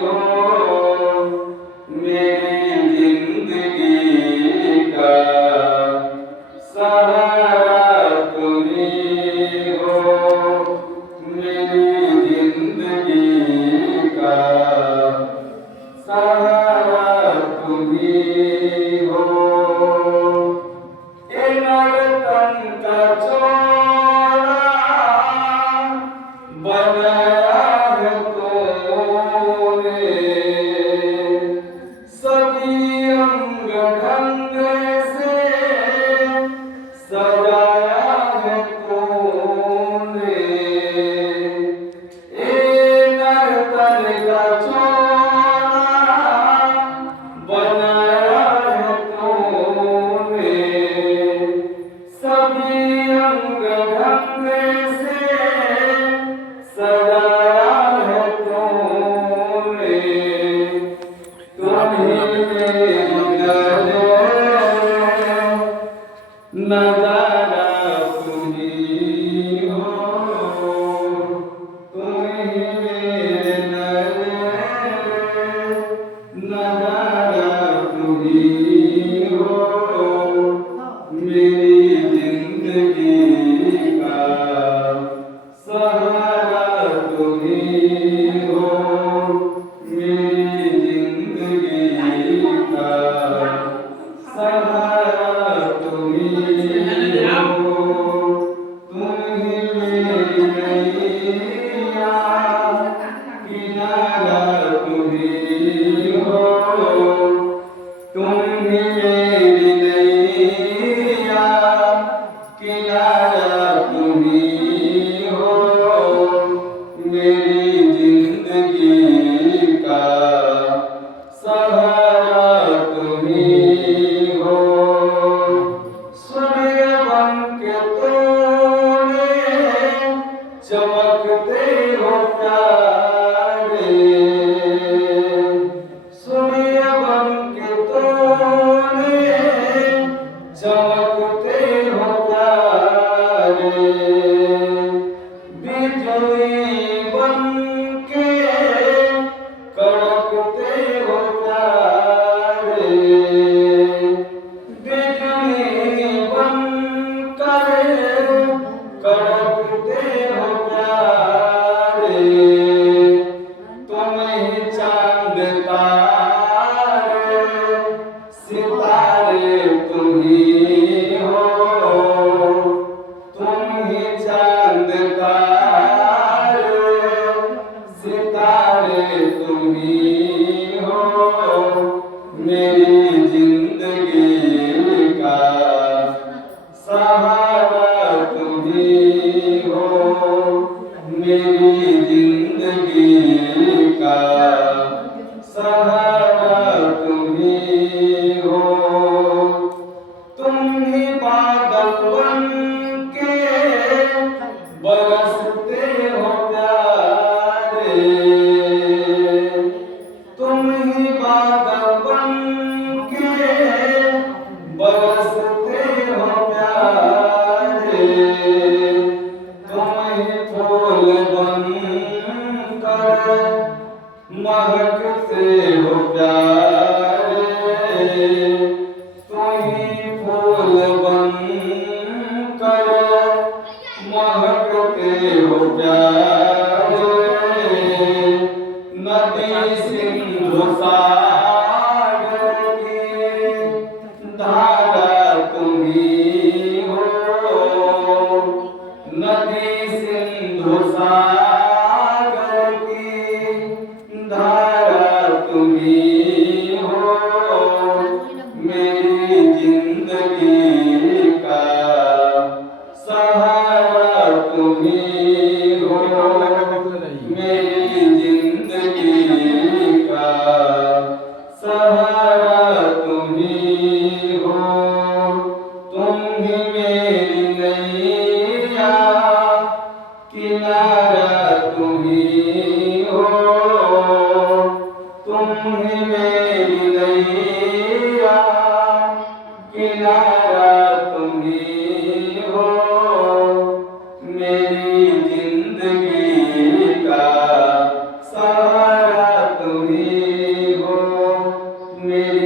हो, मेरी जिंदगी का सहारा तुम ही हो, मेरी जिंदगी का सहारा तुम ही हो। ए नर्तन का चोला बनाया है तूने, सभी अंग ढंग से सजाया है तूने। ए नर्तन का चोला बनाया है तूने, सभी अंग ढंग से सजाया है तूने। तुम्हीं नजारा तुम ही हो, तुम्हीं मेरे नजारा तुम ही हो, मेरी जिंदगी का सहारा तुम ही हो, मेरी जिंदगी का सहारा तुम ही हो। तुम ही मेरी नैया, किनारा तुम ही हो, तुम ही मेरी नैया, किनारा तुम ही हो, मेरी जिंदगी का सहारा तुम ही हो। सूर्य बनके तूने चमकते हो प्यारे, सूर्य बनके तूने चमकते हो प्यारे, बिजली बनके कड़कते हो प्यारे, बिजली बनकर कड़कते हो प्यारे। तुम ही चांद तारे सितारे तुम ही हो, तुम ही चांद तारे सितारे तुम ही हो, मेरी जिंदगी का सहारा तुम ही हो, मेरी जिंदगी का सहारा तुम ही हो। तुम ही बादल बनके बरसते हो प्यारे, तुम ही बादल बनके बरसते हो प्यारे, तुम ही फूल बनकर महकते हो प्यारे, तुम ही फूल बनकर महकते हो प्यारे। नदी सिंधु सागर की धारा तुम ही हो, नदी सिंधु सागर की धारा तुम ही मेरी